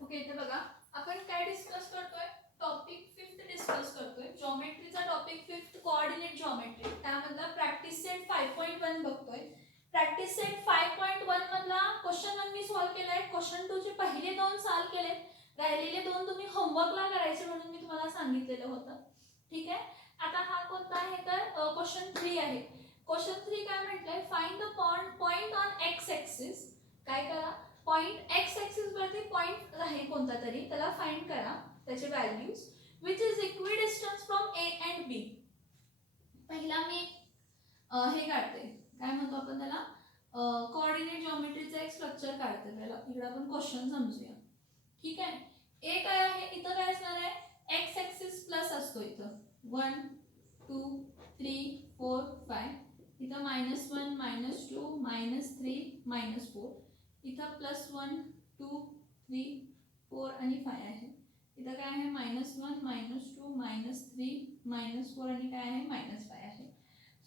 Okay, इथे बघा आपण काय डिस्कस करतोय, टॉपिक 5th डिस्कस करतोय. जॉमेट्रीचा टॉपिक 5th कोऑर्डिनेट जॉमेट्री, त्यामधला प्रॅक्टिस सेट 5.1 बघतोय. प्रॅक्टिस सेट 5.1 मधला क्वेश्चन 1 मी सॉल्व्ह केलाय. क्वेश्चन 2 चे पहिले 2 सॉल्व्ह केलेत, राहिलेले 2 तुम्ही होमवर्कला करायचे म्हणून मी तुम्हाला सांगितलेलं होतं. ठीक आहे. आता हा कोणता आहे तर क्वेश्चन 3 आहे. क्वेश्चन 3 काय म्हटलंय, find the point on x axis. काय करा, पॉइंट एक्स एक्सिस वरती पॉइंट आहे कोणता तरी, त्याला फाइंड करा त्याचे values, which is equidistance from A and B. पहिला मी हे काढते, काय म्हणतो आपण त्याला, कोऑर्डिनेट जॉमेट्रीचा एक स्ट्रक्चर काढते. पहिला इकडे आपण क्वेश्चन समजूया. ठीक आहे. ए काय आहे, इथं काय असणार आहे, एक्स एक्सिस प्लस असतो इथं 1 2 3 4 5, इथं -1 -2 -3 -4, इथं +1 2 3 4 आणि 5 आहे. इथं काय आहे -1 -2 -3 -4 आणि काय आहे -5 आहे.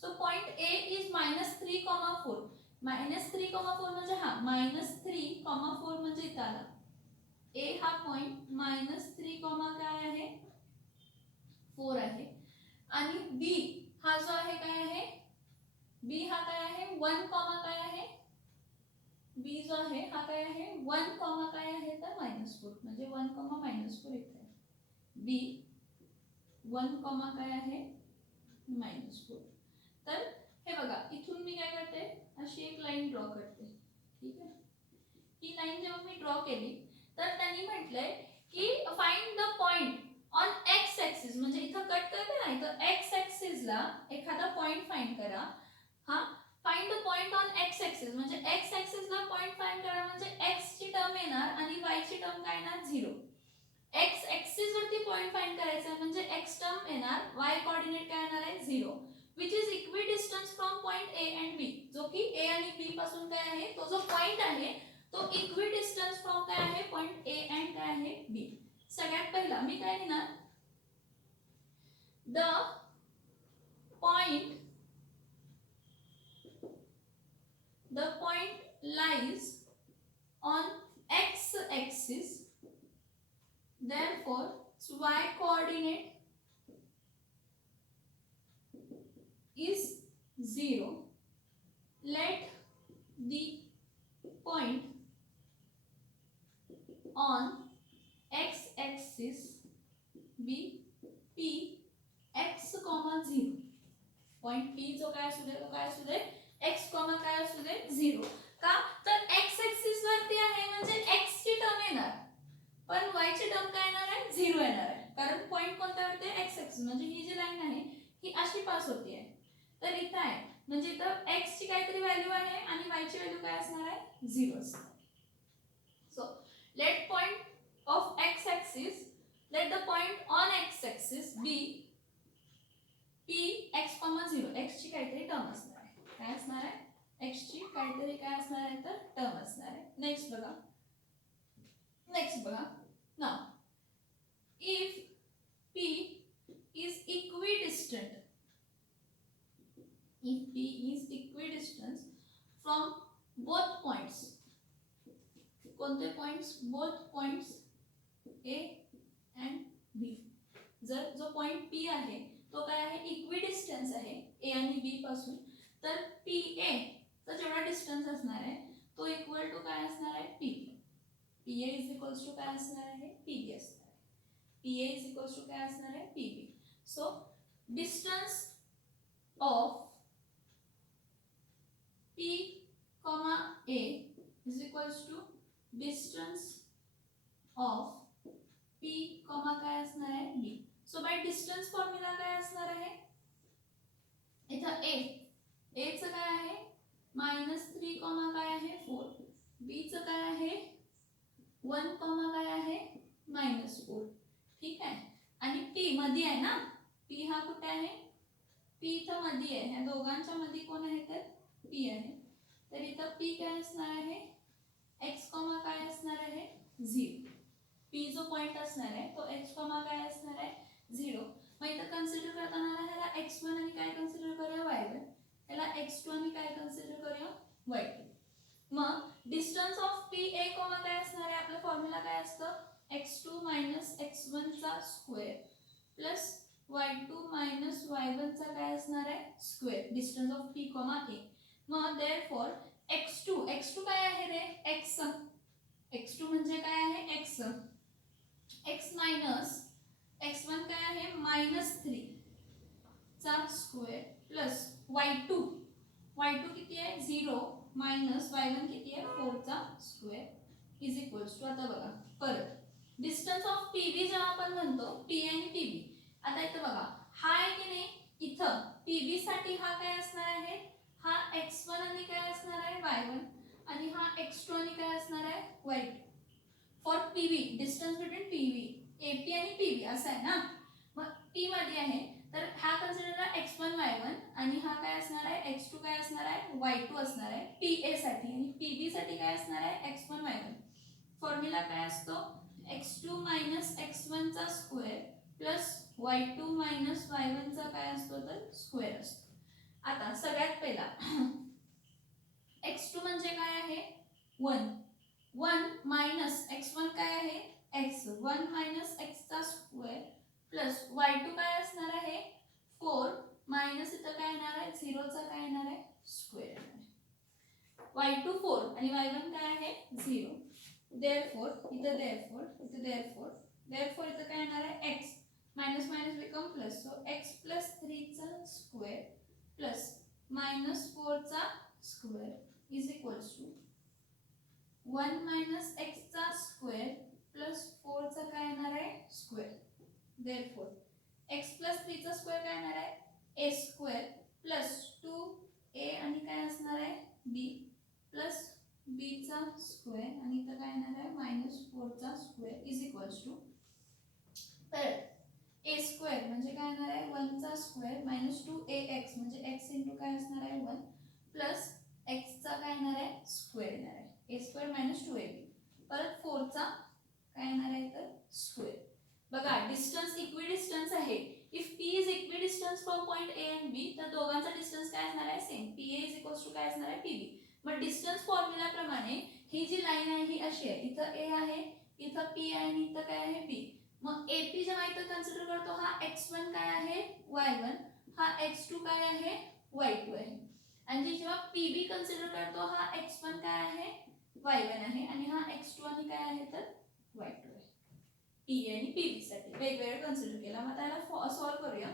So point A is -3, 4. -3, 4 म्हणजे हा -3, 4 म्हणजे इथं आला ए हा पॉइंट -3, काय आहे 4 आहे. आणि बी हा जो आहे काय आहे, बी हा काय आहे 1, काय आहे, बी जो आहे हा काय आहे 1, काय आहे तर -4, म्हणजे 1, -4 इथे आहे. बी 1, काय आहे -4. तर हे बघा, इथून मी काय करते, अशी एक लाईन ड्रॉ करते. ठीक आहे. ही लाईन जेव्हा मी ड्रॉ केली तर त्यांनी म्हटलंय की find the point on x axis, म्हणजे इथं कट करते ना, इथं एक्स एक्सिसला एखादा पॉइंट फाइंड करा. हा, find the point on x axis म्हणजे एक्स एक्सिसला पॉइंट फाइंड करा, म्हणजे एक्स ची टर्म येणार आणि वाय ची टर्म काय येणार 0. एक्स एक्सिस वरती पॉइंट फाइंड करायचा म्हणजे एक्स टर्म येणार, वाय कोऑर्डिनेट काय येणार आहे 0, which is equidistance from point A and B. जो की ए आणि बी पासून काय आहे, तो जो पॉइंट आहे तो इक्विडिस्टन्स फ्रॉम काय आहे पॉइंट ए अँड काय आहे बी. सगळ्यात पहिला मी काय लिहिणार, the point lies on x axis, therefore y coordinate is 0. Let the point on x axis be p x, 0. Point p जो काय असू दे तो काय असू दे x, काय असू दे 0. का तर x एक्सिस वरती आहे म्हणजे x ची टर्म येणार, पण y ची टर्म काय येणार आहे 0 येणार आहे, कारण पॉइंट कोणता वरती x एक्सिस, म्हणजे ही जी लाईन आहे ही अशी पास होती आहे. तर इथं आहे म्हणजे इथं x ची काहीतरी व्हॅल्यू आहे आणि y ची व्हॅल्यू काय असणार आहे 0 असणार. So let point of x axis, let the point on x axis be p x, 0. x ची काहीतरी टर्म असणार आहे, काय असणार आहे x ची काहीतरी काय असणार आहे तर टर्म असणार आहे. नेक्स्ट बघा, now if p is equidistant, if p is equidistant from both points, कोणते points, both points a and b. जर जो पॉइंट p आहे तो काय आहे इक्विडिस्टन्स आहे a आणि b पासून, तर pa चा जेवढा डिस्टन्स असणार आहे तो इक्वल टू काय असणार आहे pb. pa is equals to काय असणार आहे pb असणार आहे. pa इज इक्वल्स टू काय असणार आहे pb. So distance of p, a is equals to distance of p, काय असणार आहे b. So by distance formula काय असणार आहे, इथं a चं काय आहे -3, काय आहे 4, b चं काय आहे 1, काय आहे -4. ठीक आहे. आणि p मध्ये आहे ना, p हा कुठे आहे, p इथं मध्ये आहे, ह्या दोघांच्या मध्ये कोण आहे तर p आहे. तर इथं p काय असणार आहे x, काय असणार आहे 0. p जो पॉइंट असणार आहे तो x, काय असणार आहे 0. मग इथं कन्सिडर करताना ह्याला x1 आणि काय कन्सिडर करूया y1, ह्याला x2 आणि काय कन्सिडर करूया y2. मग distance of P A comma काय असणार आहे, आपलं फॉर्म्युला काय असतं, x2 मायनस x1 चा square plus y2 minus y1 चा काय असणार आहे square, distance of p comma a. मग देअरफॉर x2 काय आहे रे, x2 म्हणजे काय आहे x मायनस x1 काय आहे -3 चा स्क्वेअर प्लस y2 किती आहे 0 मायनस y1 किती आहे 4 चा स्क्वेअर इज इक्वल्स टू, आता बघा परत डिस्टन्स ऑफ पीबी जेव्हा आपण म्हणतो पी आणि पीबी, आता इथं बघा हा आहे की नाही, इथं पीबी साठी हा काय असणार आहे, हा x1 आणि काय असणार आहे y1 आणि हा x2 आणि काय असणार आहे y2. For PB distance between PB AP आणि पीबी असं आहे ना. मग पी मध्ये आहे तर हा कन्सिडर करा x1 y1 आणि हा काय असणार आहे x2 काय असणार आहे y2 असणार आहे पीए साठी, आणि पीबी साठी काय असणार आहे x1 y1. फॉर्म्युला काय असतो x2 मायनस x1 चा square plus y2 minus y1 चा काय असतो तर स्क्वेअर असतो. आता सगळ्यात पहिला x2 म्हणजे काय आहे 1 मायनस x1 काय आहे x1 मायनस x चा स्क्वेअर प्लस y2 काय असणार आहे 4 मायनस इथं काय येणार आहे 0 चा काय येणार आहे स्क्वेअर, y2 4 आणि y1 काय आहे 0. therefore इथं इथं काय येणार आहे x minus minus become plus, so x plus 3 चा स्क्वेअर प्लस मायनस 4 चा square is equals to 1 minus x चा स्क्वेअर प्लस 4 चा काय येणार आहे स्क्वेअर. therefore x प्लस 3 चा स्क्वेअर काय येणार आहे a स्क्वेअर प्लस 2a आणि काय असणार आहे b प्लस b चा स्क्वेअर आणि इथं काय येणार आहे -4 चा स्क्वेअर इज इक्वल्स टू, तर a स्क्वेअर म्हणजे काय येणार आहे 1 चा स्क्वेअर मायनस 2ax म्हणजे x इंटू काय असणार आहे 1 प्लस x चा काय येणार आहे स्क्वेअर येणार आहे a स्क्वेअर मायनस 2ab परत 4 चा काय येणार आहे तर स्क्वेअर. बघा डिस्टन्स इक्विडिस्टन्स आहे, if p is equidistance from point a and b तर दोघांचा डिस्टन्स काय असणार आहे same, pa is equals to काय असणार आहे pb. मग डिस्टन्स फॉर्म्युला प्रमाणे ही जी लाईन आहे ही अशी आहे, इथं a आहे इथं p आहे आणि इथं काय आहे b. मग AP जेव्हा इथं कन्सिडर करतो हा x1 काय आहे y1, हा x2 काय आहे y2 आहे, आणि जेव्हा PB कन्सिडर करतो हा x1 काय आहे y1 आहे आणि हा x2 आणि काय आहे तर y2 आहे. PA आणि PB साठी वेगवेगळं कन्सिडर केला. मग त्याला सॉल्व करूया.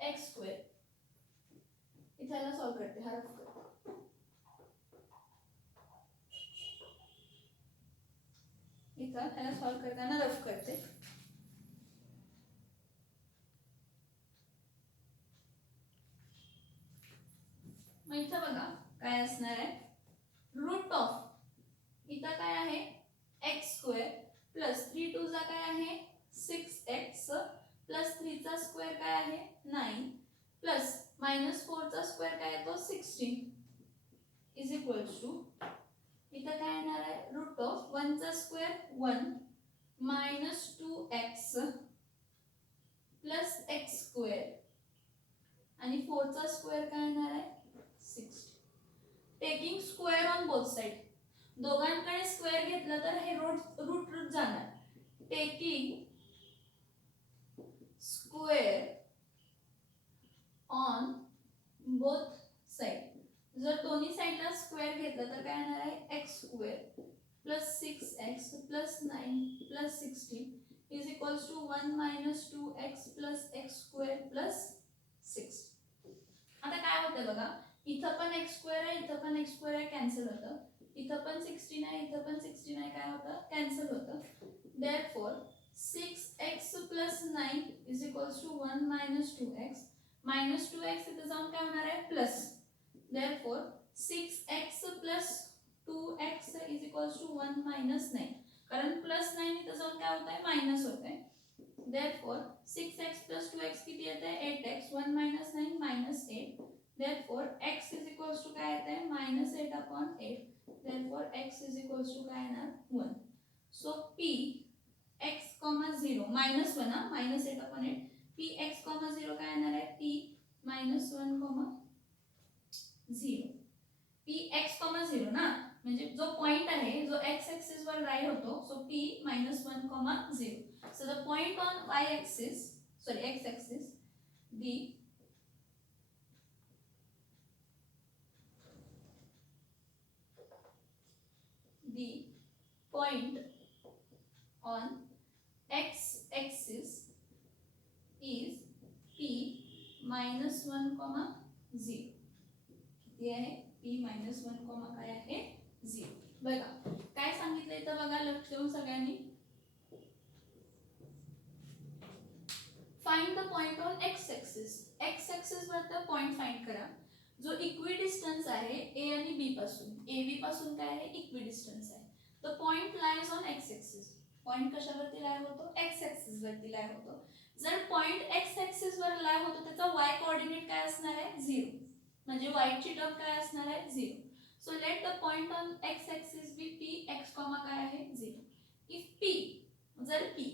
x स्क्वेअर इथं याला सॉल्व करते, हा रफ करते. इथं त्याला सॉल्व करताना रफ करते. मग इथं बघा काय असणार आहे रूट ऑफ इथं काय आहे x स्क्वेअर प्लस 3 2 चा काय आहे 6x प्लस 3 चा स्क्वेअर काय आहे 9 प्लस -4 चा स्क्वेअर काय येतो 16 इज इक्वल्स टू, इथं काय येणार आहे रूट ऑफ 1 चा square 1 minus 2x plus x square आणि 4 चा स्क्वेअर काय येणार आहे 60. Taking square on both side, दोघांकडे स्क्वेअर घेतलं तर हे रूट जाणार. Taking square on both side, जर दोन्ही साइडला स्क्वेअर घेतलं तर काय येणार आहे x square plus 6x plus 9 plus 16 is equals to 1 minus 2x plus x square plus 6. आता काय होतं बघा इथं पण x स्क्वेअर आहे इथं पण x स्क्वेअर आहे कॅन्सल होतं, इथं पण 16 आहे इथं पण 16 आहे काय होतं कॅन्सल होतं. therefore 6x plus 9 is equals to 1 minus 2x minus 2x इथं जाऊन काय होणार आहे plus. therefore 6x plus 2x is equals to 1 minus 9, कारण प्लस 9 इथं जाऊन काय होत आहे मायनस होत आहे. therefore 6x plus 2x किती येत आहे 8x 1 minus 9 minus 8. therefore x is equals to काय येत आहे minus 8 upon 8. therefore x is equals to काय येणार 1. so p x, 0 minus 1 minus 8 upon 8 p x, 0 काय येणार आहे p minus 1, 0. P x comma 0 ना, म्हणजे जो पॉइंट आहे जो एक्स एक्सिस वर राय होतो, so P -1 comma 0. So the point on y axis, sorry x axis, the point on x axis is p -1 comma 0. किती आहे? p -1 कॉमा काय आहे? 0. बघा काय सांगितलंय तर बघा, लक्ष देऊन सगळ्यांनी. Find the point on x axis. x axis वरचा पॉइंट फाइंड करा जो इक्विडिस्टन्स आहे a आणि b पासून. a b पासून काय आहे? इक्विडिस्टन्स आहे. The point lies on x axis. Point कशावरती लाय होतो? x एक्सिस वरती लाय होतो. जर पॉइंट x एक्सिस वर लाय होतो त्याचा y कोऑर्डिनेट काय असणार आहे? 0. म्हणजे y ची टर्म काय असणार आहे? 0. So let the point on x axis be p x, काय आहे? 0. इफ p, जर p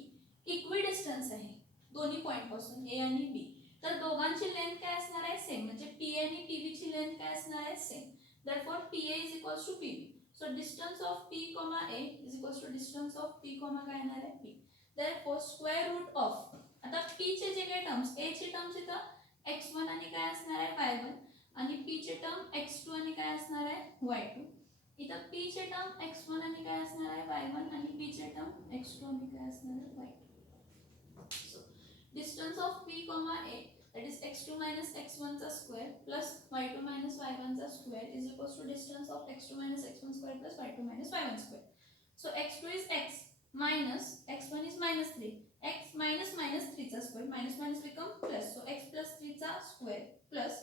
इक्विडिस्टन्स आहे दोन्ही पॉइंट पासून a आणि b, तर दोघांची लेंथ काय असणार आहे? सेम. म्हणजे पी आणि पीबी ची लेंथ काय असणार आहे? Same. Therefore PA is equals to PB. So distance of p, a is equals to distance of p, काय येणार आहे? p. Therefore square root of, आता p चे जे काही टर्म्स, a ची टर्म्स इथं x1 आणि काय असणार आहे? y1, आणि p चे टर्म x2 आणि काय असणार आहे? y2. इथं p चे टर्म x1 आणि काय असणार आहे? y1, आणि p चे टर्म x2 आणि काय असणार आहे? y2. Distance of p, a, that is x2 minus x1 चा square plus y2 minus y1 चा square is equals to distance of x2 minus x1 square plus y2 minus y1 square. So x2 is x minus x1 is minus 3. x minus minus 3 चा square, minus minus become plus. So x plus 3 चा square plus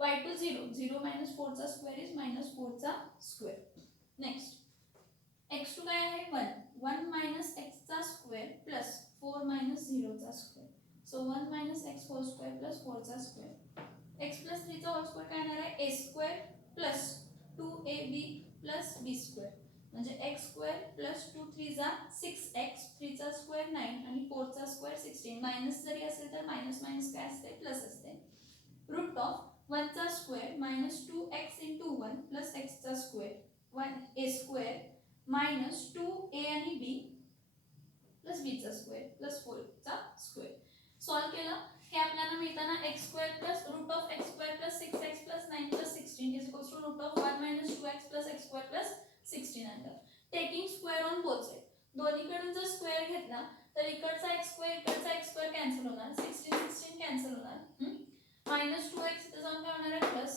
y2 0. 0 minus 4 चा square is minus 4 चा square. Next. x2 काय आहे? 1. 1 minus x चा square plus 4 minus 0 चा square. So 1 minus x whole square plus 4 चा square. x plus 3 चा whole square काय येणार आहे? a square plus 2ab plus b square. म्हणजे x square plus 2 3 चा 6x, 3 चा square 9 आणि 4 चा square 16. मायनस जरी असेल तर मायनस मायनस काय असते? प्लस असते. रूट ऑफ 1 चा square minus 2x into 1 plus x चा square 1a square minus 2a आणि b plus b चा square plus 4 चा square. सॉल्व केलं हे आपल्याला मिळताना x square plus root of x square plus 6x plus 9 plus 16 is equals to root of 1 minus 2x plus x square plus 16 आलं. Taking square on both side. दोन्हीकडून जर square घेतला तर इकडचा x square इकडचा x square कॅन्सल होणार, 16 cancel होणार. Minus 2x इथे जाऊन काय होणार आहे? प्लस,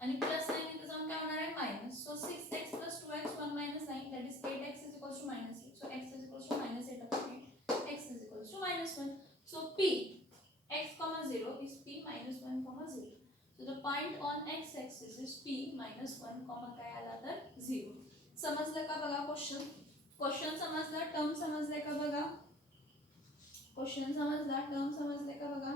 आणि प्लस 9 इथे जाऊन काय होणार आहे? Minus. So 6x plus 2x 1 minus 9, that is 8x is equals to minus 8. So x is equals to minus 8 upon 8. X is equals to minus 1. So p x comma 0 is p minus 1 comma 0. So the point on x axis is p minus 1 comma काय आला तर 0. समजलं का बघा question? Question समजला, term समजले का बघा? क्वेश्चन समजला, टर्म समजले का बघा?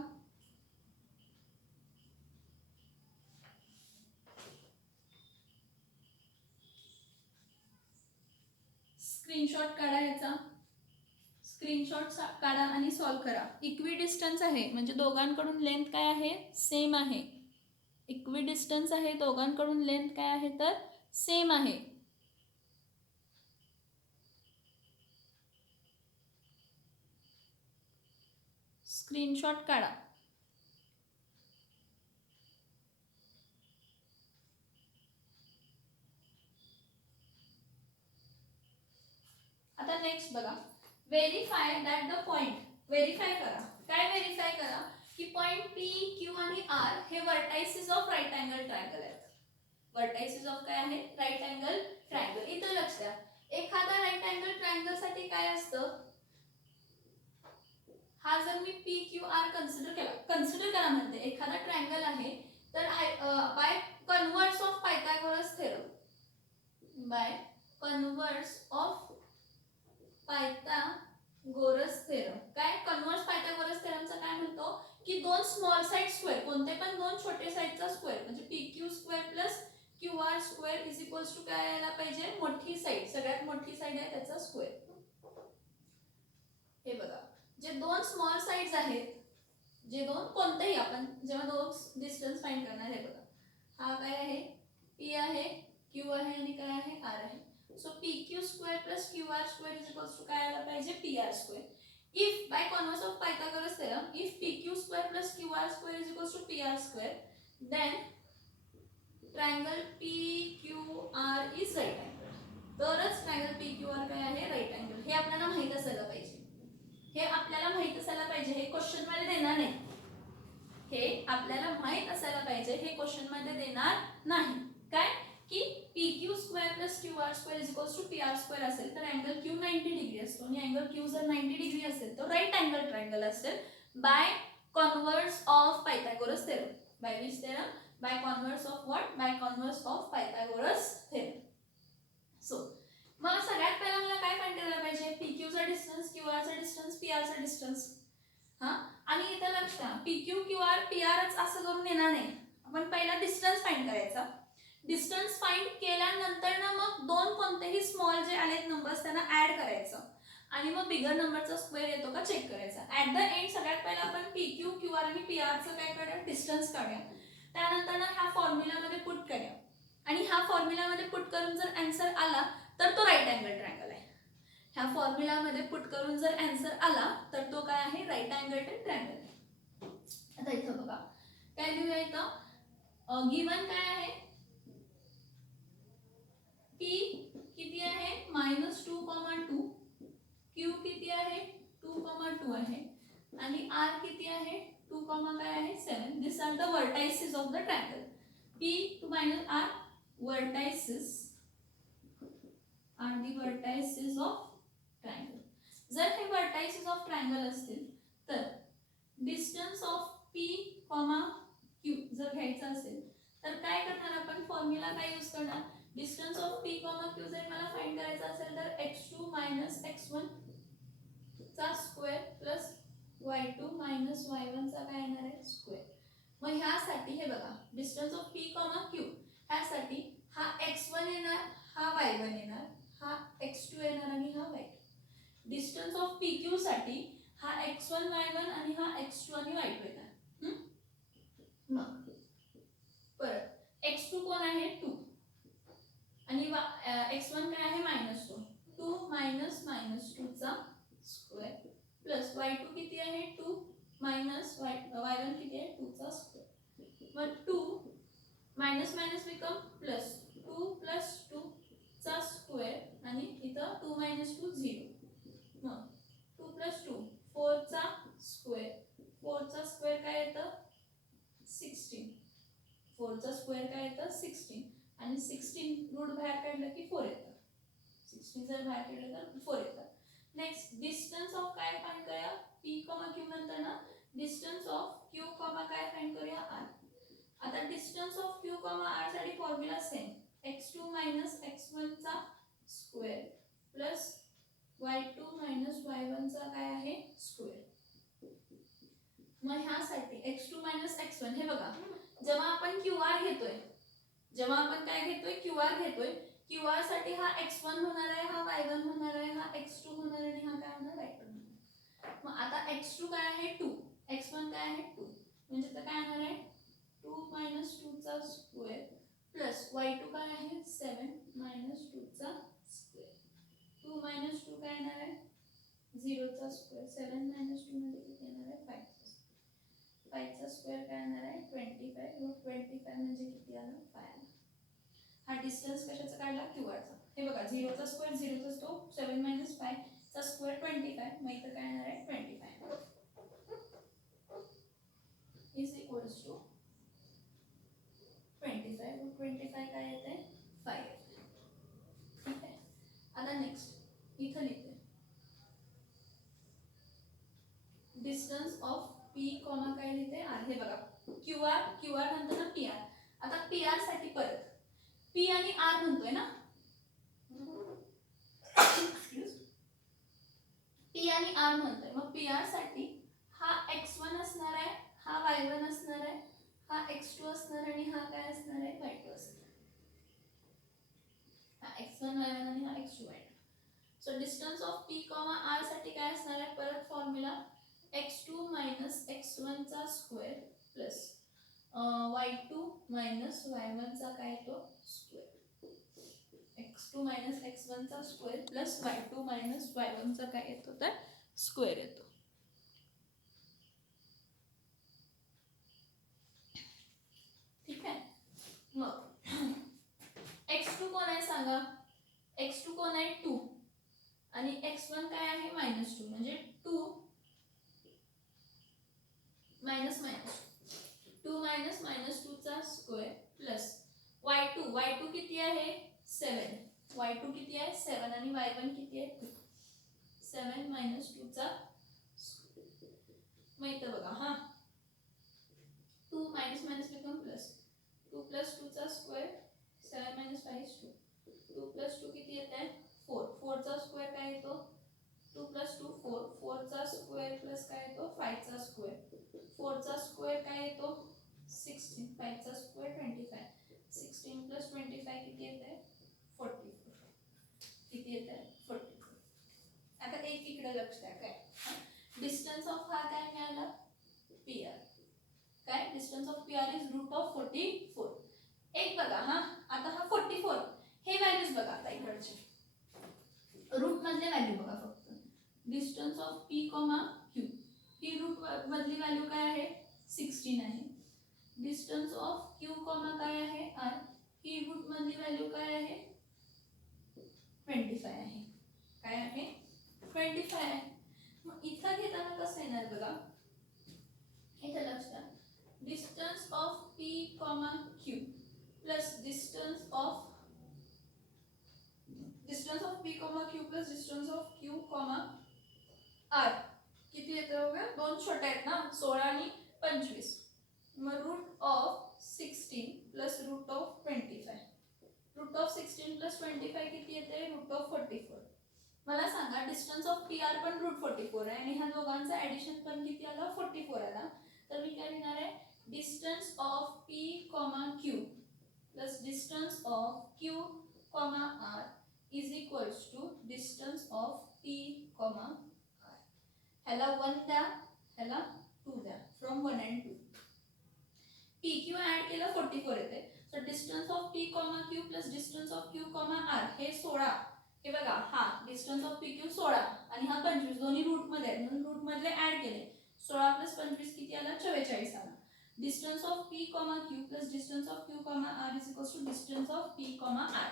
स्क्रीनशॉट काढा याचा, स्क्रीनशॉट काढा आणि सॉल्व करा. इक्विडिस्टन्स आहे म्हणजे दोघांकडून लेंथ काय आहे? सेम आहे. इक्विडिस्टन्स आहे दोघांकडून लेंथ काय आहे तर सेम आहे. स्क्रीनशॉट काढा. आता नेक्स्ट बघा, verify that the point. Verify करा. काय व्हेरीफाय करा? की पॉइंट पी, क्यू आणि आर हे vertices of right angle triangle आहेत. वर्टायसेस ऑफ काय आहे? Right angle triangle. इथं लक्ष द्या, एखादा राईट अँगल ट्रायंगल साठी काय असतं? हा जर मी पी क्यू आर कन्सिडर करा म्हणते, एखादा ट्रायंगल आहे तर by converse of Pythagoras theorem, by converse of Pythagoras theorem. काय कन्वर्स पायथागोरस थेरमचा काय म्हणतो? की दोन स्मॉल साइड स्क्वेअर, कोणते पण दोन छोटे साइडचा स्क्वेअर म्हणजे P Q square plus Q R square is equals to काय यायला पाहिजे? मोठी साइड, सगळ्यात मोठी साइड आहे त्याचा स्क्वेअर. हे बघा, जे दोन स्मॉल साइड्स आहेत, जे दोन कोणतेही आपण जेव्हा दोन डिस्टन्स फाइंड करणार आहे बघा, हा काय आहे? P आहे, Q आहे आणि काय आहे R आहे. So PQ square plus QR square is equals to काय आला पाहिजे PR square. If by converse of Pythagoras theorem if PQ square plus QR square is equals to PR square then triangle PQR is right angle. तरच triangle PQR काय आहे right angle. हे आपल्याला माहित असायला पाहिजे. हे आपल्याला माहित असायला पाहिजे. हे क्वेश्चन मध्ये देणार नाही. हे आपल्याला माहित असायला पाहिजे. हे क्वेश्चन मध्ये देणार नाही. काय की PQ square plus QR square is equals to PR square असेल तर अँगल Q 90 डिग्री असतो आणि अँगल Q जर 90 डिग्री असेल तर राईट अँगल ट्रायंगल असेल by converse of Pythagoras theorem. By which theorem? By converse of what? By converse of Pythagoras theorem. So मग सगळ्यात पहिला मला काय फाइंड करायला पाहिजे? PQ चा डिस्टन्स, QR चा डिस्टन्स, PR चा डिस्टन्स. हां आणि इथं लक्ष द्या PQ QR PRच असं करून येणार नाही. आपण पहिला डिस्टन्स फाइंड करायचा. डिस्टन्स फाइंड केल्यानंतर ना मग दोन कोणतेही स्मॉल जे आलेत नंबर्स त्यांना ऍड करायचं आणि मग बिगर नंबरचा स्क्वेअर येतो का चेक करायचा. ऍट द एंड सगळ्यात पहिला आपण PQ QR आणि PR चं काय करूया? डिस्टन्स काढूया. त्यानंतर ना ह्या फॉर्म्युलामध्ये पुट करूया आणि ह्या फॉर्म्युलामध्ये पुट करून जर आन्सर आला तर तो राईट अँगल ट्रायंगल आहे. ह्या फॉर्म्युलामध्ये पुट करून जर आन्सर आला तर तो काय आहे? Right angle triangle. आता इथं बघा काय लिहूया. इथं गिवन काय आहे? P किती आहे? -2,2. Q किती आहे? 2,2 आहे आणि R किती आहे? 2, काय आहे? 7. This are the vertices of the triangle. P to minus R vertices are the vertices of triangle. जर हे vertices of triangle असतील तर डिस्टन्स ऑफ P, Q जर घ्यायचं असेल तर काय करणार आपण? फॉर्म्युला काय यूज करणार? डिस्टन्स ऑफ P, Q जर मला फाइंड करायचं असेल तर x2 x1 चा स्क्वेअर प्लस y2 y1 चा काय येणार आहे? स्क्वेअर. मग ह्यासाठी हे बघा डिस्टन्स ऑफ P, Q ह्यासाठी हा x1 येणार, हा y1 येणार, हा x2 येणार आणि हा y2. डिस्टन्स ऑफ PQ साठी हा x1 y1 आणि हा x2 आणि y2 येणार. मग परत x2 कोण आहे? 2 आणि x1 काय आहे? -2. 2 -2 चा स्क्वेअर प्लस y2 किती आहे? 2 मायनस y1 किती आहे? 2 चा स्क्वेअर. मग 2 मायनस मायनस बिकम प्लस 2 + 2 चा स्क्वेअर आणि इथं 2 - 2 0. मग 2 + 2 4 चा स्क्वेअर. 4 चा स्क्वेअर काय येतं? 16. 4 चा स्क्वेअर काय येतं? 16 आणि 16 रूट बाहेर काढलं की 4 येतं. 16 जर बाहेर काढलं तर 4 येतं. नेक्स्ट डिस्टन्स ऑफ काय फाइंड करूया? P, Q नंतर ना डिस्टन्स ऑफ Q, काय फाइंड करूया? R. आता डिस्टन्स ऑफ Q, R साठी फॉर्म्युला सेम. x2 - x1 चा स्क्वेअर प्लस y2 - y1 चा काय आहे? स्क्वेअर. मग ह्यासाठी x2 - x1 हे बघा जेव्हा आपण QR घेतोय, जेव्हा आपण काय घेतोय? QR घेतोय. QR साठी हा x1 होणार आहे, हा y1 होणार आहे, हा x2 होणार आणि हा काय होणार? y2 होणार. मग आता x2 काय आहे? 2. x1 काय आहे? 2. म्हणजे तर काय होणार आहे? 2 - 2 चा स्क्वेअर प्लस y2 काय आहे? 7 - 2 चा स्क्वेअर. 2 - 2 काय येणार आहे? 0 चा स्क्वेअर. 7 - 2 म्हणजे किती येणार आहे? 5 चा स्क्वेअर. 5 चा स्क्वेअर काय येणार आहे? 25. मग 25 म्हणजे किती आलं? 5. हा डिस्टन्स कशाचा काढला? QR चा. हे बघा 0 चा स्क्वेअर 0 चा तो 7 - 5 चा स्क्वेअर 25. मग इथं काय येणार आहे? 25 इज इक्वल्स टू 25. 25 काय येते? 5. ठीक आहे. आता नेक्स्ट इथं लिहिते डिस्टन्स ऑफ P, काय लिहिते? R. हे बघा QR नंतर ना PR. आता PR साठी परत P आणि R म्हणतोय ना, P आणि R म्हणतोय. मग PR साठी हा x1 असणार आहे, हा y1 असणार आहे, हा x2 असणार आणि हा काय असणार आहे? y2 असणार. हा x1 y1 आणि हा x2 y2. So distance of P, R साठी काय असणार आहे? परत फॉर्म्युला x2 - x1 चा square plus y2 minus y1 चा काय येतो स्क्वेअर, x2 मायनस x1 चा square plus y2 minus y1 चा काय येतो तर स्क्वेअर येतो. ठीक आहे. मग x2 कोण आहे सांगा, x2 कोण आहे 2 आणि x1 काय आहे -2 म्हणजे 2 मायनस मायनस 2 मायनस -2 चा स्क्वेअर प्लस y2 किती आहे 7, y2 किती आहे 7 आणि y1 किती आहे 2, 7 मायनस 2 चा माहिती बघा हा, 2 minus minus become plus, 2 plus 2 चा स्क्वेअर 7 मायनस 5 is 2, 2 प्लस 2 किती येत आहे 4, 4 चा स्क्वेअर काय येतो 2 प्लस 2 4, 4 चा स्क्वेअर प्लस काय येतो 5 चा स्क्वेअर, 4 चा स्क्वेअर काय येतो 16, 5 चा स्क्वेअर 25, 16 प्लस 25 किती येत आहे 44, किती येत आहे 44. आता एक इकडे लक्ष द्या काय डिस्टन्स ऑफ हा काय मिळाला PR, काय distance of PR is root of 44. एक बघा हा, आता हा 44 हे व्हॅल्यूज बघा आता इकडचे रूट मधले व्हॅल्यू बघा फक्त, डिस्टन्स ऑफ P, Q ही रूट मधली व्हॅल्यू काय आहे 16 आहे, डिस्टन्स ऑफ Q, काय आहे R ही रूट मधली व्हॅल्यू काय आहे 25 आहे, काय आहे 25 आहे. मग इथं घेताना कसं येणार बघा, इथे लक्ष द्या, distance of P, Q plus distance of P, Q plus distance of Q, R किती येतं बघा, दोन छोटे आहेत ना 16 आणि 25, मग root of 16 plus root of 25, root of 16 plus 25 किती येते रूट ऑफ 44. मला सांगा डिस्टन्स ऑफ PR पण रूट 44 आहे आणि ह्या दोघांचा ऍडिशन पण किती आला 44 आला, तर मी काय लिहिणार आहे distance of P, Q plus distance of Q, R is equals to distance of P, R. ह्याला 1 द्या, ह्याला 2 द्या, फ्रॉम 1 and 2. PQ ऍड केलं 44 येते, so distance of P, Q plus distance of Q, R हे 16, हे बघा हा डिस्टन्स ऑफ PQ 16 आणि हा 25 दोन्ही रूट मध्ये आहेत म्हणून रूट मधले ऍड केले, 16 प्लस 25 किती आला 44 आला. Distance of P, Q plus distance of Q, R is equals to distance of P, R.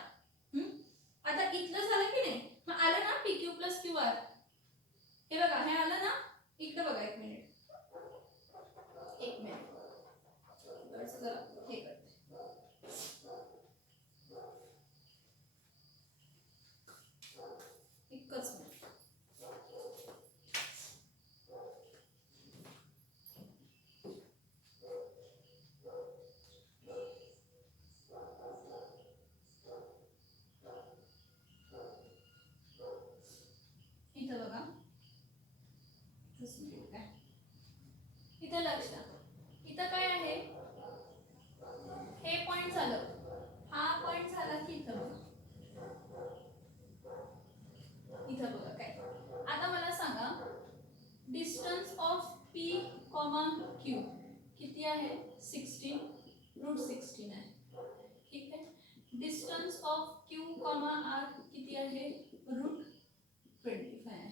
आता इथलं झालं की नाही, मग आलं ना PQ प्लस QR, हे बघा हे आलं ना, इकडे बघा एक मिनिट जरा हे करते, एकच मिनिट. इथं बघा इथं लक्ष द्या, इथं काय आहे हे पॉइंट झालं, हा पॉइंट झाला की इथं बघा, इथं बघा काय, आता मला सांगा डिस्टन्स ऑफ P, Q किती आहे 16, रूट 16 आहे, ठीक आहे. डिस्टन्स ऑफ Q, R किती आहे रूट 25 आहे,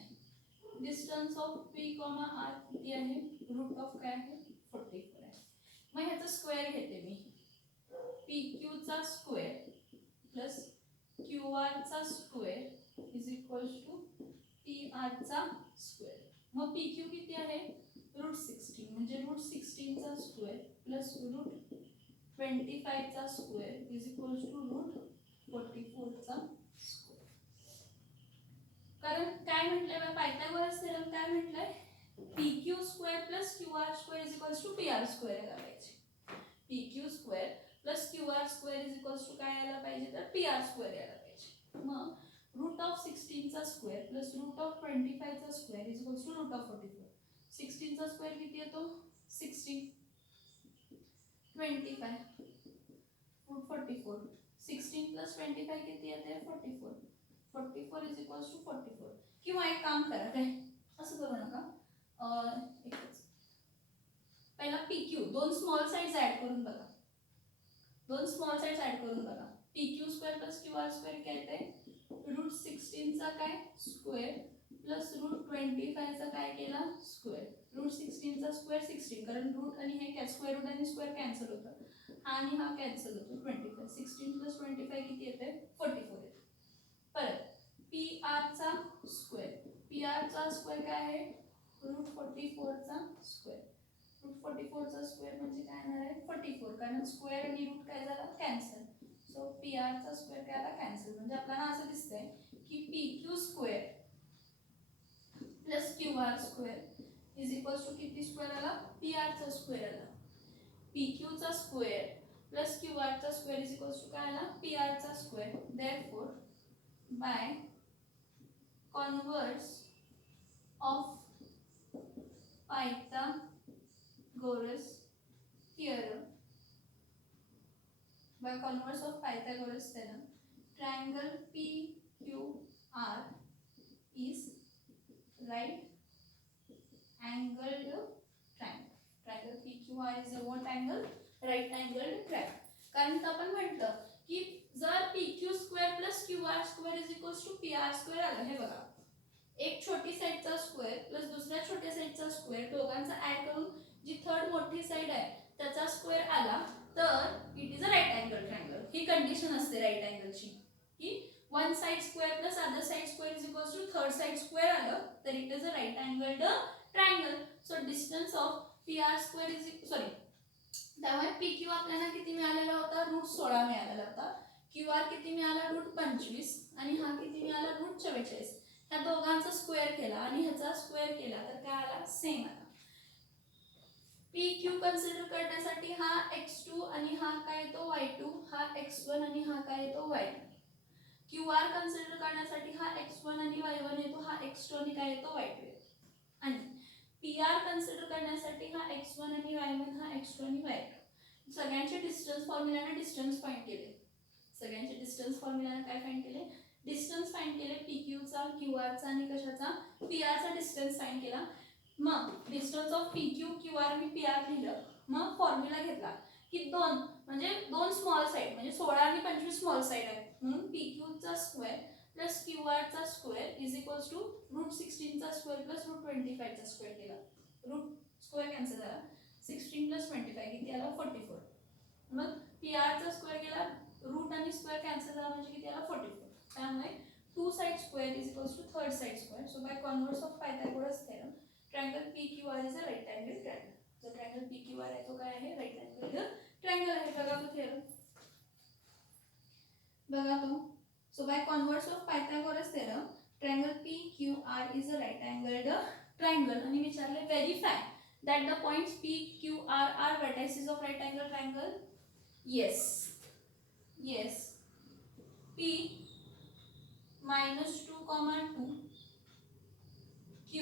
डिस्टन्स ऑफ P, R किती आहे रूट ऑफ काय आहे 44 आहे. मग ह्याचा स्क्वेअर घेते मी, PQ चा स्क्वेअर प्लस QR चा square is equals to PR चा स्क्वेअर. मग PQ किती आहे रूट 16 म्हणजे रूट 16 चा स्क्वेअर प्लस रूट 25 चा square is equals to root 44 चा स्क्वेअर. कारण काय म्हटलंय पायथागोरस थेरम काय म्हटलंय PQ square plus QR square is equals to PR square यायला पाहिजे, PQ square plus QR square is equals to काय यायला पाहिजे तर PR स्क्वेअर यायला पाहिजे. मग रूट ऑफ 16 चा स्क्वेअर प्लस रूट ऑफ 25 चा square is equals to root of 44. 16 चा स्क्वेअर किती येतो 60, 25 रूट 44, 16 प्लस 25 किती येते 44, 44 इज इक्वल्स टू 44. किंवा एक काम करा काय असं करू नका, एकच पहिला PQ दोन स्मॉल साइड्स ऍड करून बघा, दोन स्मॉल साइड्स ऍड करून बघा. PQ square plus QR square काय येते √16 चा काय स्क्वेअर प्लस √25 चा काय केला स्क्वेअर. √16 चा स्क्वेअर 16 कारण रूट आणि हे स्क्वेअर रूट आणि स्क्वेअर कॅन्सल होतं, हा आणि हा कॅन्सल होतो. 25 16 प्लस 25 किती येते 44 येते. परत PR चा स्क्वेअर, PR चा स्क्वेअर काय आहे √44 चा स्क्वेअर. √44 चा स्क्वेअर म्हणजे काय येणार आहे 44 कारण स्क्वेअर आणि रूट काय झाला कॅन्सल. सो PR चा स्क्वेअर काय आला कॅन्सल. म्हणजे आपल्याला असं दिसतंय की PQ square plus QR square is equals to किती स्क्वेअर आला PR चा स्क्वेअर आला. PQ चा स्क्वेअर प्लस QR चा स्क्वेअर इज इक्वल्स टू काय आला PR चा square. Therefore by converse of Pythagoras theorem, by converse of Pythagoras theorem, triangle PQR is right angled triangle. Triangle PQR is a what angle? Right angled triangle. कारण आपण म्हटलं की जर PQ square plus QR square is equals to PR square आलं, हे बघा एक छोटी साइडचा स्क्वेअर प्लस दुसऱ्या छोट्या साइडचा स्क्वेअर दोघांचा ऍड करून जी थर्ड मोठी साइड आहे त्याचा स्क्वेअर आला तर it is a right angle triangle. ही कंडिशन असते राईट अँगलची की one side square plus other side square is equals to third side square आलं तर it is a right angled triangle. So distance of PR square is sorry त्यामुळे PQ आपल्याला किती मिळालेला होता √16 मिळालेला होता. QR किती मिळाला √25 आणि हा किती मिळाला √44. ह्या दोघांचा स्क्वेअर केला आणि ह्याचा स्क्वेअर केला तर काय आला सेम आला. PQ कन्सिडर करण्यासाठी हा x2 आणि हा काय येतो y2, हा x1 आणि हा काय येतो y2. QR कन्सिडर करण्यासाठी हा x1 आणि y1 येतो, हा x2 आणि काय येतो y2 येतो. आणि PR कन्सिडर करण्यासाठी हा x1 आणि y1, हा x2 आणि y2. सगळ्यांचे डिस्टन्स फॉर्म्युलाने डिस्टन्स फाइंड केले, सगळ्यांचे डिस्टन्स फॉर्म्युलाने काय फाइंड केले डिस्टन्स फाइंड केले. PQ चा QR चा आणि कशाचा PR चा डिस्टन्स फाइंड केला. मग distance of PQ QR me PR लिहिलं. मग फॉर्म्युला घेतला की दोन म्हणजे दोन स्मॉल साइड म्हणजे 16 आणि 25 स्मॉल साइड आहेत म्हणून PQ चा स्क्वेअर प्लस QR चा स्क्वेअर इज इक्वल्स टू √16 चा स्क्वेअर प्लस √25 चा स्क्वेअर केला. रूट स्क्वेअर कॅन्सल झाला. 16 प्लस 25 किती आला 44. मग PR चा स्क्वेअर केला रूट आणि स्क्वेअर कॅन्सल झाला म्हणजे किती आला 44. त्यामुळे two side square is equals to third side square. So by converse of Pythagoras theorem triangle PQR is a right angle triangle. जो ट्रायंगल PQR आहे तो काय आहे राईट अँगल ट्रायंगल आहे. बघा तो थेरम बघा तो. So by converse of Pythagoras theorem triangle PQR is a right angled triangle. आणि विचारले verify that the points PQR are vertices of right angle triangle. Yes, yes. P minus 2 comma 2, Q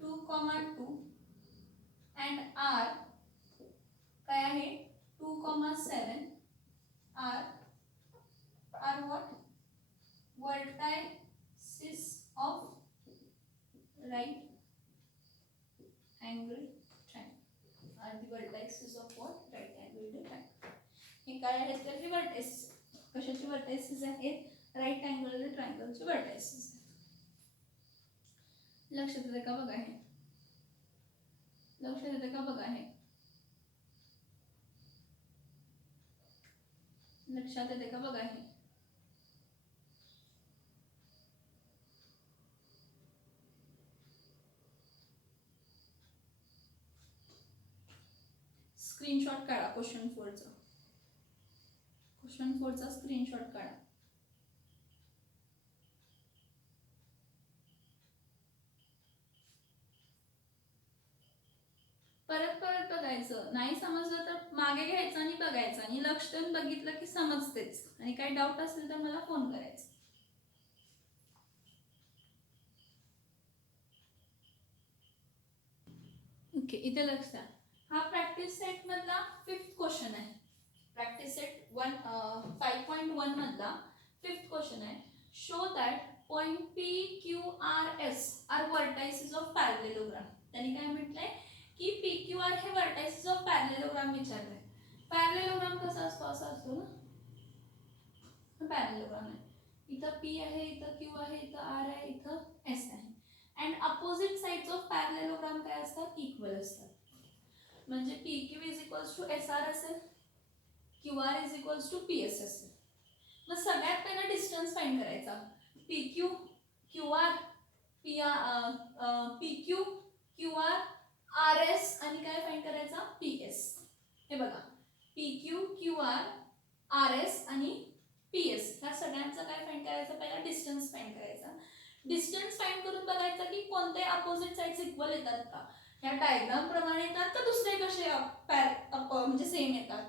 2 comma 2 and R काय आहे 2 comma 7 are what vertices of right angle triangle are the vertices of what right angle triangle. हे काय आहेत तर हे vertices कशाचे vertices आहेत right angle ट्रायंगलचे vertices. लक्षात येते का बघा हे लक्षात येते का बघा हे लक्षात येते का बघा हे. स्क्रीनशॉट काढा क्वेश्चन 4 चा. क्वेश्चन 4 चा स्क्रीनशॉट काढा. परत परत बघायचं नाही समजलं तर मागे घ्यायचं आणि बघायचं आणि लक्ष देऊन बघितलं की समजतेच. आणि काही डाऊट असेल तर मला फोन करायचा. ओके इथे लक्ष द्या. हा प्रॅक्टिस सेट मधला 5th क्वेश्चन आहे. प्रॅक्टिस सेट 5.1 मधला 5th क्वेश्चन आहे. Show that point PQRS are vertices of parallelogram. त्यांनी काय म्हटलंय की पी क्यू आर हे व्हर्टायसेस ऑफ पॅरलेलोग्राम विचारलंय. पॅरलेलोग्राम कसा असतो, असा असतो ना, पॅरलेलोग्राम आहे. इथं पी आहे, इथं क्यू आहे, इथं आर आहे, इथं एस आहे. And opposite sides of parallelogram काय असतात, इक्वल असतात. म्हणजे P Q is equals to S R असेल, Q R is equals to P S असेल. मग सगळ्यात पहिला डिस्टन्स फाइंड करायचा. P Q Q R P Q Q R R S आणि काय फाइंड करायचा, पी एस. हे बघा, P Q Q R R S आणि पी एस ह्या सगळ्यांचा काय फाइंड करायचं, पहिला डिस्टन्स फाइंड करायचा. डिस्टन्स फाइंड करून बघायचा की कोणते अपोजिट साइड्स इक्वल येतात का, या डायग्राम प्रमाणे येतात का दुसरे कसे म्हणजे सेम येतात.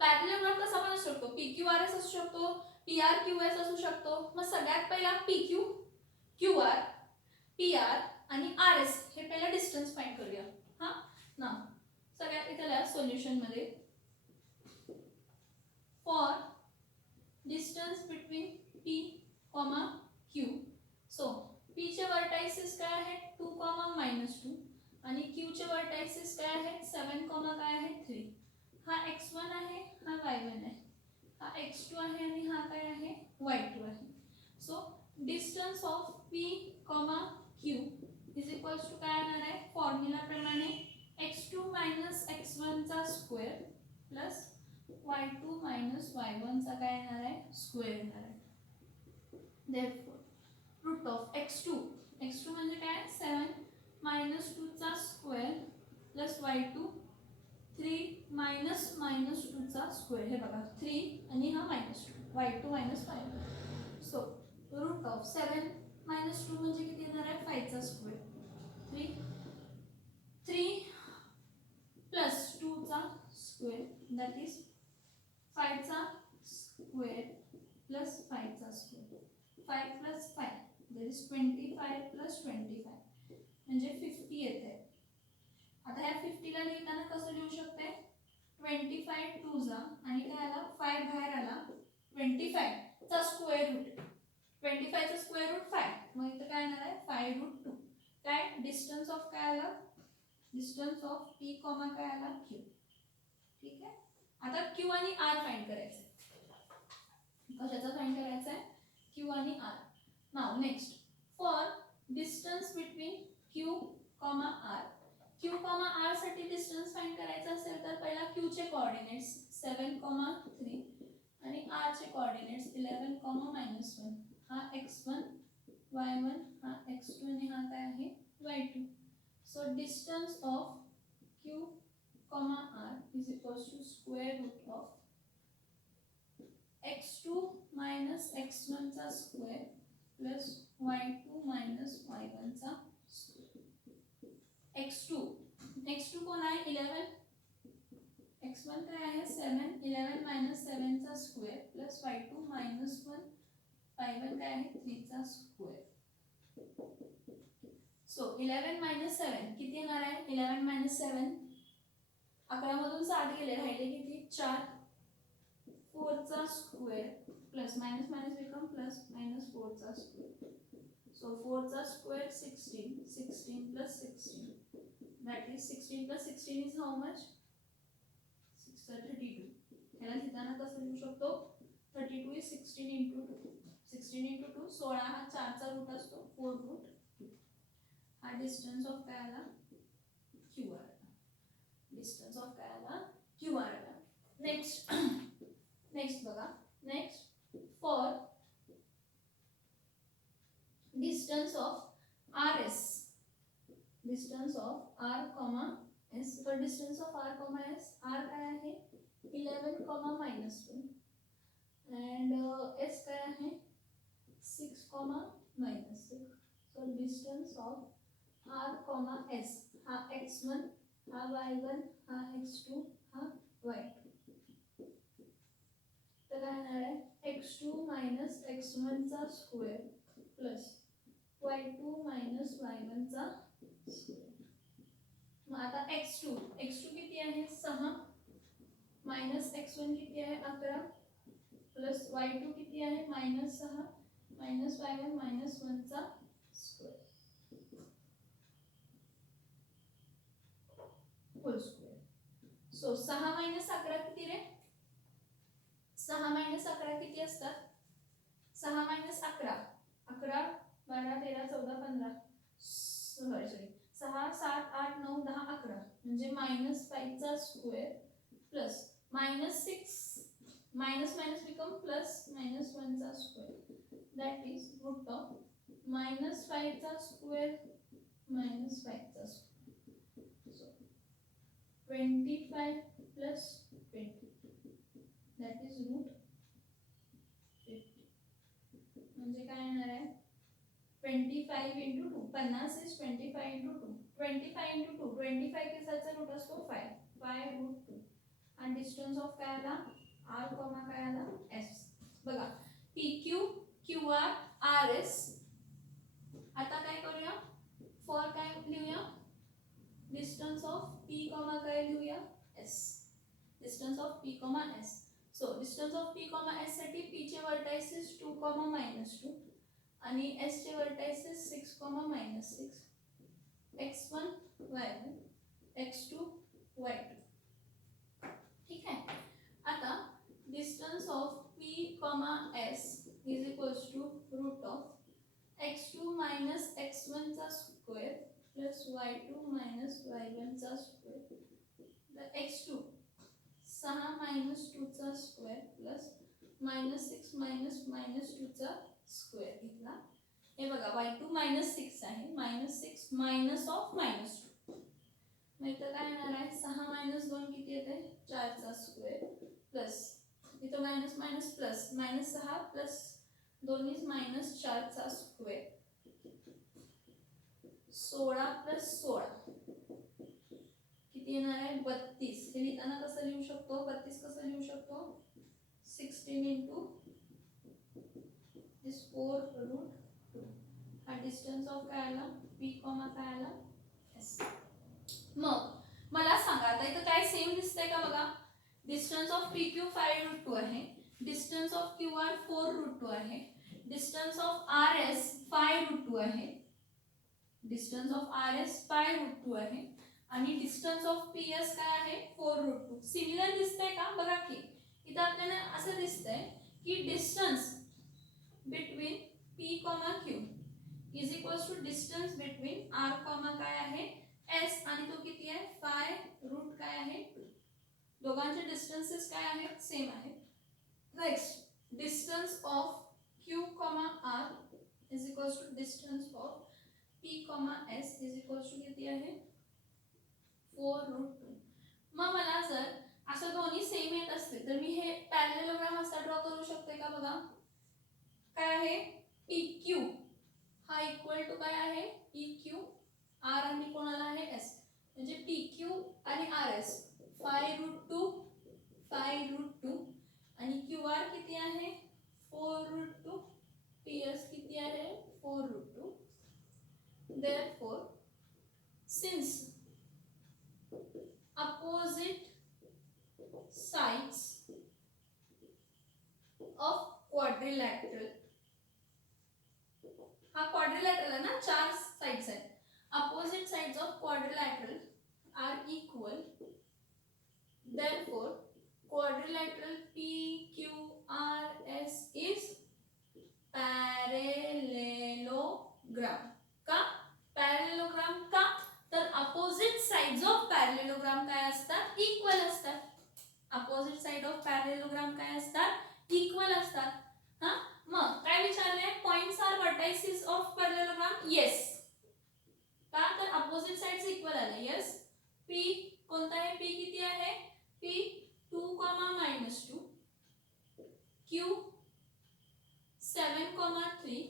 पॅरलेलोग्राम कसा पण असू शकतो, पी क्यू आर एस असू शकतो, पी आर क्यू एस असू शकतो. मग सगळ्यात पहिला P Q Q R P R आणि आर एस हे पहिला डिस्टन्स फाइंड करूया. हा ना, सगळ्यात इथल्या सोल्युशन मध्ये for distance between P comma Q. So P चे वर्टायसेस काय आहेत, 2, -2 आणि क्यू चे वर्टायसेस काय आहेत, 7, काय आहेत 3. हा x1 आहे, हा y1 आहे, हा x2 आहे आणि हा काय आहे y2 आहे. So distance of p, q is equals to काय येणार आहे, फॉर्म्युला प्रमाणे x2 - x1 चा स्क्वेअर प्लस y2 - y1 चा काय येणार आहे, स्क्वेअर येणार आहे. देयरफॉर रूट ऑफ x2 म्हणजे काय, 7 - 2 चा स्क्वेअर प्लस y2 3 - 2 चा स्क्वेअर. हे बघा 3 आणि हा -2 y2 - y1. So root of 7 - 2 म्हणजे किती येणार आहे, 5 चा स्क्वेअर. 3 प्लस 2 चा स्क्वेअर दॅट इज 5 चा स्क्वेअर प्लस 5 चा square. 5 plus 5 that is 25 plus 25 म्हणजे 50 येते. आता ह्या 50 ला लिहिताना कसं लिहू शकते, 25 2 जा आणि काय आला 5 बाहेर आला, 25 चा स्क्वेअर रूट, 25 चा स्क्वेअर रूट 5. मग इथं काय येणार आहे 5√2. काय डिस्टन्स ऑफ काय आला, डिस्टन्स ऑफ पी कॉमा काय आला क्यू. ठीक आहे. आता क्यू आणि आर फाइंड करायचं. कशाचा फाइंड करायचा आहे, क्यू आणि R. Now next for distance between Q comma R. Q comma R साठी डिस्टन्स फाइंड करायचा असेल तर पहिला क्यू चे कोऑर्डिनेट्स 7, 3 आणि आर चे कोऑर्डिनेट्स 11, -1. हा x1 y1 हा x2 आणि हा काय आहे y2. So distance of Q comma R is equals to square root of x2 - x1 चा स्क्वेअर प्लस y2 - y1 चा स्क्वेअर. x2 कोण आहे 11, x1 काय आहे 7, 11 - 7 चा स्क्वेअर प्लस y2 - 1 y1 काय आहे 3 चा स्क्वेअर. सो 11 - 7 किती येणार आहे, 11 - 7 11 मधून 7 गेले, राहिले किती 4, 4 चा square plus minus become plus -4 चा स्क्वेअर. सो 4 चा square 16, 16 plus 16 that is 16 plus 16 is how much, 32. ह्याला लिहिताना कसं लिहू शकतो, 32 is 16 into 2, 16 into 2 16. हा 4 चा रूट असतो 4√2. हा डिस्टन्स ऑफ काय आला क्यू आर, डिस्टन्स ऑफ काय आला क्यू आर. नेक्स्ट बघा, next for distance of R S, distance of R comma S. तर distance of R comma S, R काय आहे 11, -1 अँड एस काय आहे 6, -6. So distance of R comma S, हा x1 हा y1 हा x2 हा y2. तर काय येणार आहे x2 - x1 चा स्क्वेअर प्लस y2 - y1 चा स्क्वेअर. मग आता x2 किती आहे 6 मायनस x1 किती आहे 11 प्लस y2 किती आहे -6 मायनस y1 -1 चा square. Whole square. So 6 minus 11 किती रे? 6 मायनस 11 किती असतात? 6 मायनस 11 11 12 13 14 15 सॉरी 6 7 8 9 10 11 म्हणजे -5 चा square plus -6 minus minus become plus -1 चा square that is root of -5 चा स्क्वेअर -5 चा square. So 25 plus 20 that is root 50. म्हणजे काय येणार आहे? 25 into 2 50 is 25 into 2 25 into 2 25 किसाचा route असतो 5 5 रूट 2 आणि डिस्टन्स ऑफ काय आला r कॉमा काय आला s. बघा pq qr rs. आता काय करूया फॉर काय लिहूया डिस्टन्स ऑफ p कॉमा काय लिहूया s. Distance of p comma s. So distance of p comma s साठी p चे वर्टाइसेस 2 -2 आणि s चे vertices 6 -6 x1 y1 x2 y2. ठीक आहे. आता distance of p s is equals to root of x2 x1 चा square plus y2 y1 चा square. तर x2 6 - 2 चा स्क्वेअर प्लस -6 - 2 चा स्क्वेअर घेतला. हे बघा y2 -6 आहे -6 मायनस ऑफ -2 मग इथं काय येणार आहे 6 - 2 किती येते 4 चा स्क्वेअर प्लस इथं minus minus plus -6 plus 2 is -4 चा स्क्वेअर 16 प्लस 16 किती येणार आहे 32. हे लिहिताना कसं लिहू शकतो 32 कसं लिहू शकतो 16 into is 4 root 2. हा डिस्टन्स ऑफ काय आला p कॉमा काय आला s. मग मला सांगा आता इथं काय सेम दिसतंय का बघा. डिस्टन्स ऑफ pq 5 रूट 2 आहे. डिस्टन्स ऑफ qr 4 रूट 2 आहे. डिस्टन्स ऑफ rs 5 रूट 2 आहे. डिस्टन्स ऑफ rs 5 रूट 2 आहे आणि डिस्टन्स ऑफ ps काय आहे 4 रूट 2. सिमिलर दिसतंय का बघा की इथं आपल्याला असं दिसतंय की distance between p, q is equals to distance between r, काय आहे s आणि तो किती आहे 5 रूट काय आहे दोघांचे डिस्टन्सेस काय आहेत सेम आहेत. Next distance of q, r is equals to distance of p, s is equals to किती आहे 4 रूट 2. मग मला जर असं दोन्ही सेम येत असते तर मी हे पॅरलेलोग्राम असा ड्रॉ करू शकते का बघा. काय आहे pq हा इक्वल टू काय आहे pq r आणि कोणाला आहे s म्हणजे pq आणि rs 5 रूट 2 5 रूट 2 आणि qr किती आहे 4 रूट 2 ps किती आहे 4 root 2. therefore since opposite sides of quadrilateral हा क्वाड्रिलॅटरल आहे ना 4 साइड्स आहेत. opposite sides of quadrilateral are equal therefore quadrilateral PQRS is parallelogram. का parallelogram का तर opposite sides of parallelogram काय असतात इक्वल असतात. opposite side of parallelogram काय असतात इक्वल असतात. हां मग काय विचारले points are vertices of parallelogram yes का तर अपोजिट साइड्स इक्वल आले येस. p कोणता आहे p किती आहे p 2, -2 q 7, 3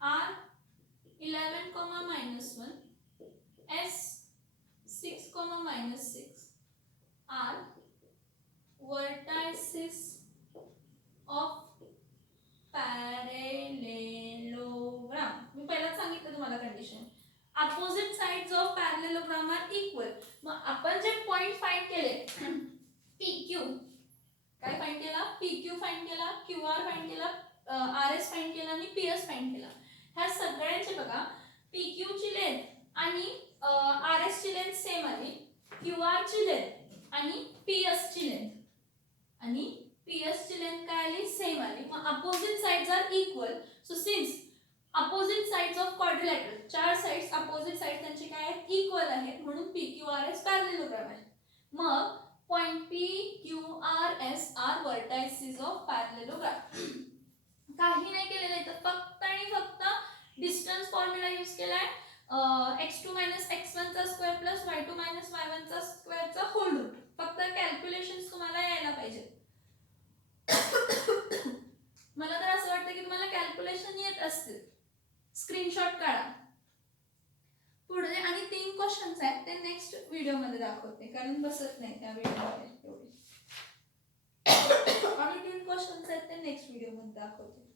r 11, -1 s 6, -6 are vertices of parallelogram. मी पहिलाच सांगितलं तुम्हाला condition opposite sides of parallelogram are equal. मग आपण जे पॉइंट फाइंड केले pq काय फाइंड केला pq फाइंड केला qr फाइंड केला rs फाइंड केला आणि ps फाइंड केला. ह्या सगळ्यांचे बघा pq ची लेंथ आणि rs ची लेंथ सेम आली QR ची लेंथ आणि PS ची लेंथ आणि PS ची लेंथ काय आली सेम आली मग opposite sides are equal so since opposite sides of quadrilateral चार साइड्स अपोजिट साइड्स त्यांचे काय आहेत इक्वल आहेत म्हणून PQRS पॅरलेलोग्राम आहे मग point PQRS are vertices of parallelogram काही नाही केलेलं आहे तर फक्त आणि फक्त डिस्टन्स फॉर्म्युला यूज केलाय x2 - x1 चा स्क्वेअर प्लस y2 - y1 चा स्क्वेअर चा होल रूट फक्त कॅल्क्युलेशन्स तुम्हाला यायला पाहिजे मला तर असं वाटतं की तुम्हाला कॅल्क्युलेशन येत असतील स्क्रीनशॉट काढा पुढे आणि 3 क्वेश्चन्स आहेत ते नेक्स्ट व्हिडिओ मध्ये दाखवते कारण बसत नाही त्या व्हिडिओमध्ये एवढी आणि 3 क्वेश्चन्स आहेत ते नेक्स्ट व्हिडिओ मध्ये दाखवते